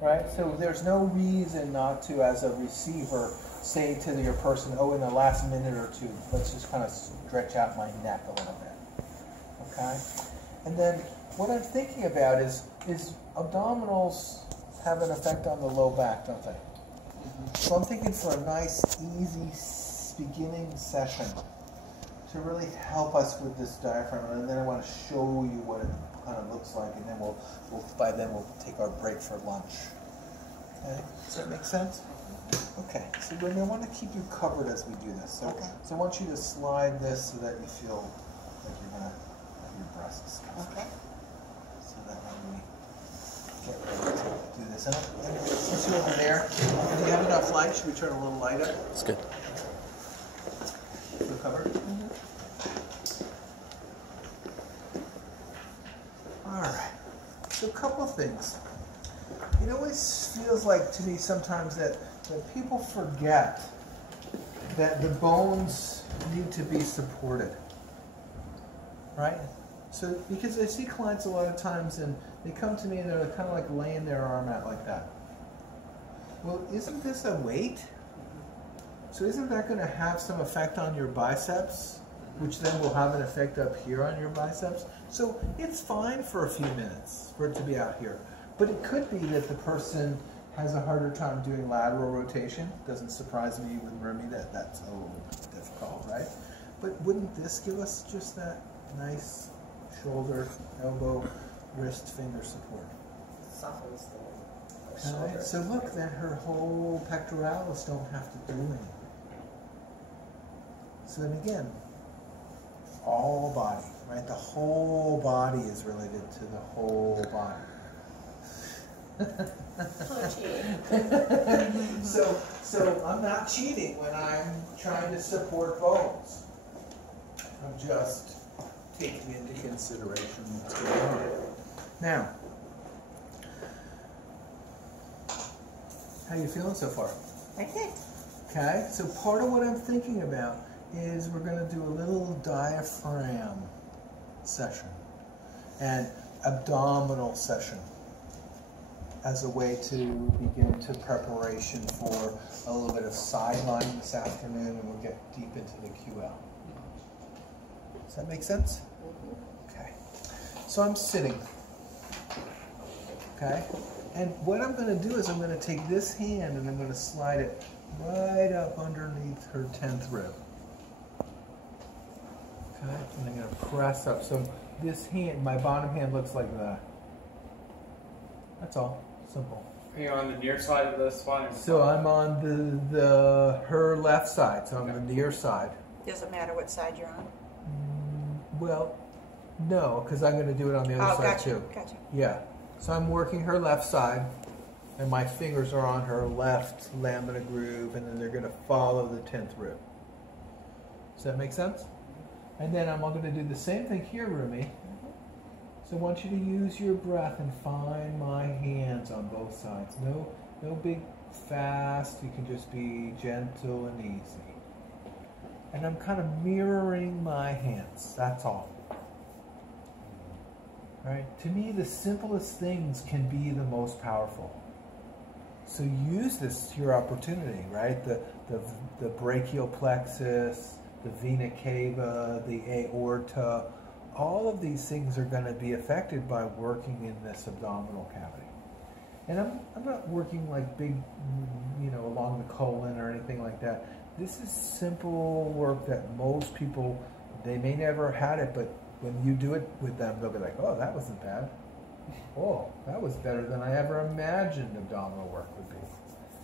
right? So there's no reason not to, as a receiver, say to your person, oh, in the last minute or two, let's just kind of stretch out my neck a little bit, okay? And then what I'm thinking about is abdominals have an effect on the low back, don't they? So I'm thinking for a nice, easy beginning session to really help us with this diaphragm, and then I want to show you what it kind of looks like, and then by then we'll take our break for lunch. Okay, does that make sense? Okay, so Remy, I want to keep you covered as we do this. So, okay. So I want you to slide this so that you feel like you're going to have your breasts. Okay. So that when we get ready to do this. And since you're over there, do you have enough light? Should we turn a little light up? It's good. Feel covered? Mm-hmm. All right. So a couple of things. It always feels like to me sometimes that people forget that the bones need to be supported, right? So because I see clients a lot of times and they come to me and they're kind of like laying their arm out like that. Well, isn't this a weight? So isn't that going to have some effect on your biceps, which then will have an effect up here on your biceps? So it's fine for a few minutes for it to be out here. But it could be that the person has a harder time doing lateral rotation. Doesn't surprise me with Remy that that's a little difficult, right? But wouldn't this give us just that nice shoulder, elbow, wrist, finger support? Softens the Okay. shoulder. So look, then her whole pectoralis don't have to do anything. So then again, all body, right? The whole body is related to the whole body. So I'm not cheating when I'm trying to support bones. I'm just taking into consideration what's going on. Now, how are you feeling so far? Okay. Okay, so part of what I'm thinking about is we're going to do a little diaphragm session and abdominal session as a way to begin to preparation for a little bit of sidelining this afternoon, and we'll get deep into the QL. Does that make sense? Okay. So I'm sitting. Okay? And what I'm going to do is I'm going to take this hand and I'm going to slide it right up underneath her 10th rib. Okay? And I'm going to press up. So this hand, my bottom hand looks like that. That's all. Simple. Are you on the near side of the spine? So I'm on her left side, so I'm the near side. Doesn't matter what side you're on. Well, no, because I'm going to do it on the other side gotcha, too. Gotcha. Yeah. So I'm working her left side, and my fingers are on her left lamina groove, and then they're going to follow the 10th rib. Does that make sense? And then I'm going to do the same thing here, Rumi. So I want you to use your breath and find my hands on both sides. No big fast. You can just be gentle and easy. And I'm kind of mirroring my hands. That's all. Right? To me, the simplest things can be the most powerful. So use this to your opportunity, right? The brachial plexus, the vena cava, the aorta. All of these things are going to be affected by working in this abdominal cavity. And I'm not working like big, along the colon or anything like that. This is simple work that most people, they may never have had it, but when you do it with them, they'll be like, oh, that wasn't bad. Oh, that was better than I ever imagined abdominal work would be.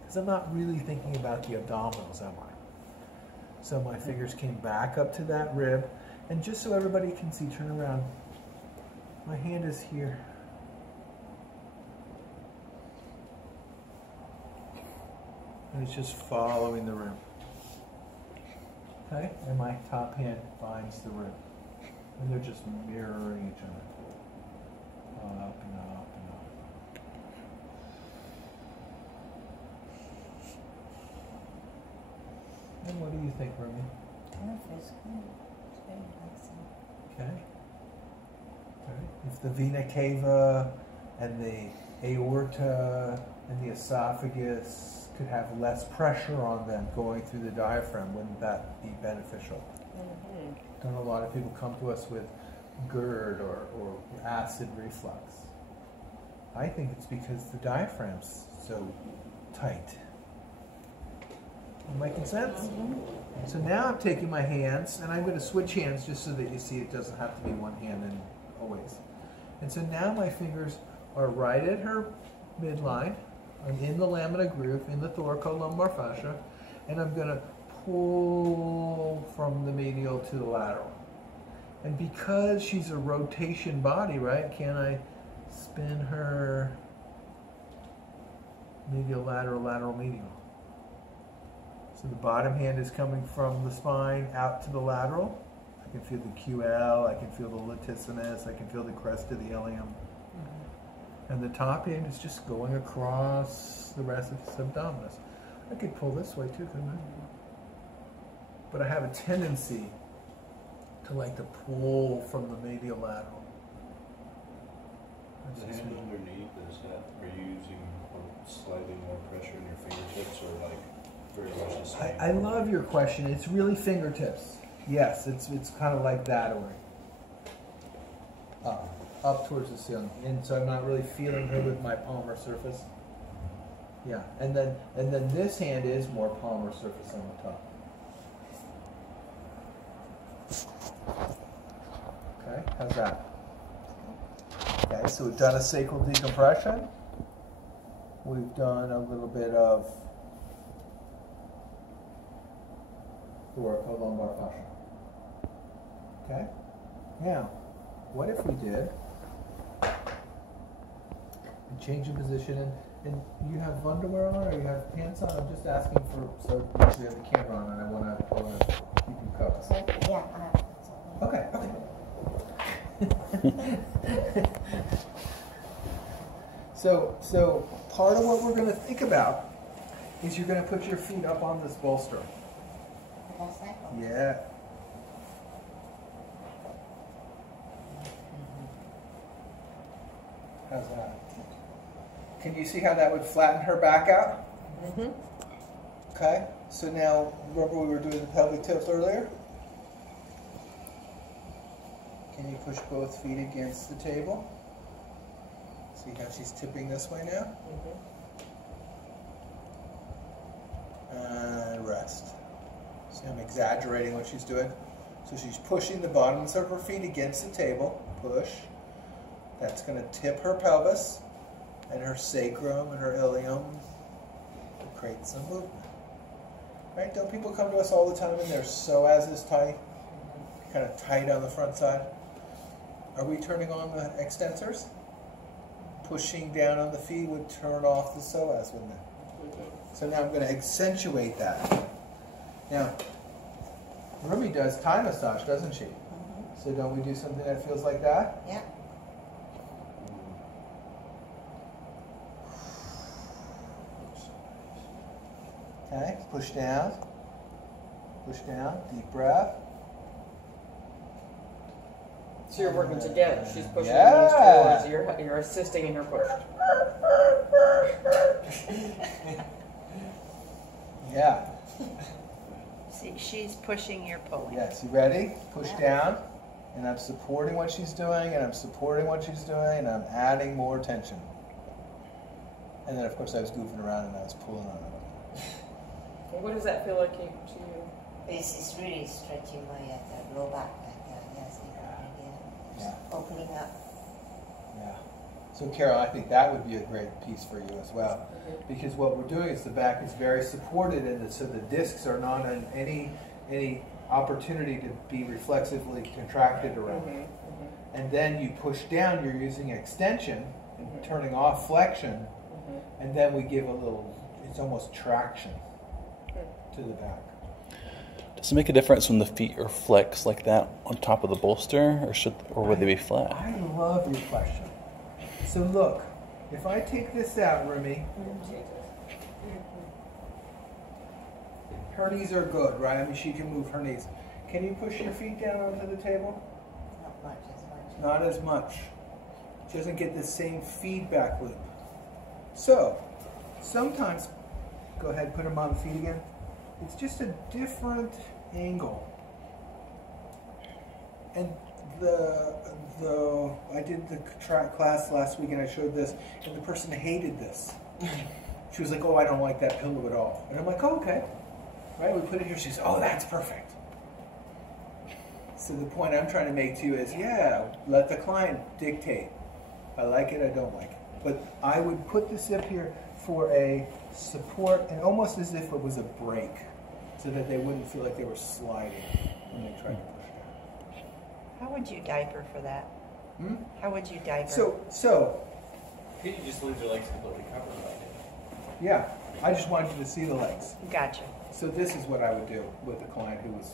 Because I'm not really thinking about the abdominals, am I? So my fingers came back up to that rib. And just so everybody can see, turn around. My hand is here. And it's just following the rib. Okay? And my top hand finds the rib. And they're just mirroring each other. Up and up and up. And what do you think, Remy? Feels good. It's very relaxing. Okay. If the vena cava and the aorta and the esophagus could have less pressure on them going through the diaphragm. Wouldn't that be beneficial? Don't a lot of people come to us with GERD or acid reflux? I think it's because the diaphragm's so tight. Am I making sense? So now I'm taking my hands, and I'm going to switch hands just so that you see it doesn't have to be one hand and always. And so now my fingers are right at her midline. I'm in the lamina groove, in the thoracolumbar fascia, and I'm going to pull from the medial to the lateral. And because she's a rotation body, right, can I spin her medial, lateral, lateral, medial? So the bottom hand is coming from the spine out to the lateral. I can feel the QL, I can feel the latissimus, I can feel the crest of the ilium. And the top hand is just going across the rest of the abdominis. I could pull this way too, couldn't I? But I have a tendency to like to pull from the medial lateral. The hand underneath, is that, are you using slightly more pressure in your fingertips or like very much the same? I love your question. It's really fingertips. Yes, it's kind of like that, or up towards the ceiling. And so I'm not really feeling her with my palmar surface. Yeah, and then this hand is more palmar surface on the top. Okay, how's that? Okay, so we've done a sacral decompression. We've done a little bit of thoracolumbar fascia. Okay? Now, what if we did and change the position and you have underwear on or you have pants on? I'm just asking for, so we have the camera on and I want to keep you covered. So, yeah, Okay. So part of what we're going to think about is you're going to put your feet up on this bolster. Yeah. How's that? Can you see how that would flatten her back out? Okay. So now, remember we were doing the pelvic tilt earlier? Can you push both feet against the table? See how she's tipping this way now? And rest. See, I'm exaggerating what she's doing. So she's pushing the bottoms of her feet against the table. Push. That's going to tip her pelvis and her sacrum and her ilium to create some movement. Right? Don't people come to us all the time and their psoas is tight? Kind of tight on the front side? Are we turning on the extensors? Pushing down on the feet would turn off the psoas, wouldn't it? So now I'm going to accentuate that. Now, Rumi does Thai massage, doesn't she? So don't we do something that feels like that? Yeah. Okay, push down, deep breath. So you're working together. She's pushing Yeah. these towards. You're assisting in her push. Yeah. See, she's pushing, you're pulling. Yes, you ready? Push down, and I'm supporting what she's doing, and I'm supporting what she's doing, and I'm adding more tension. And then, of course, I was goofing around and I was pulling on it. Well, what does that feel like to you? It's really stretching my low back. Yes, Yeah. opening up. Yeah. So, Carol, I think that would be a great piece for you as well. Because what we're doing is the back is very supported, and so the discs are not in any opportunity to be reflexively contracted around. And then you push down, you're using extension and turning off flexion, and then we give a little, it's almost traction to the back. Does it make a difference when the feet are flexed like that on top of the bolster, or would they be flat? I love your question. So look, if I take this out, Rumi, her knees are good, right? I mean, she can move her knees. Can you push your feet down onto the table? Not much as much. Not as much. She doesn't get the same feedback loop. So, sometimes, go ahead, put them on the feet again. It's just a different angle. And I did the class last week and I showed this, and the person hated this. She was like, oh, I don't like that pillow at all. And I'm like, oh, okay. Right, we put it here. She says, oh, that's perfect. So the point I'm trying to make to you is, yeah, let the client dictate. I like it, I don't like it. But I would put this up here for a support, and almost as if it was a brake, so that they wouldn't feel like they were sliding when they tried to push down. How would you diaper for that? How would you diaper? So. You just leave your legs completely covered like it. Yeah, I just wanted you to see the legs. Gotcha. So this is what I would do with the client who was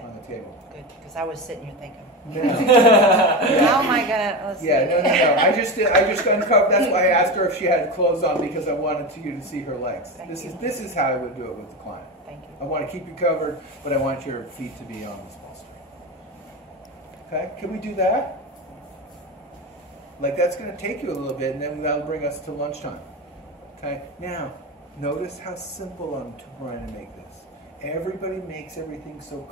on the table. Good, because I was sitting here thinking, Yeah. how am I gonna? No. I just uncovered. That's why I asked her if she had clothes on, because I wanted you to see her legs. This is how I would do it with the client. Thank you. I want to keep you covered, but I want your feet to be on this bolster. Okay, can we do that? Like, that's going to take you a little bit, and then that'll bring us to lunchtime. Okay, now notice how simple I'm trying to make this. Everybody makes everything so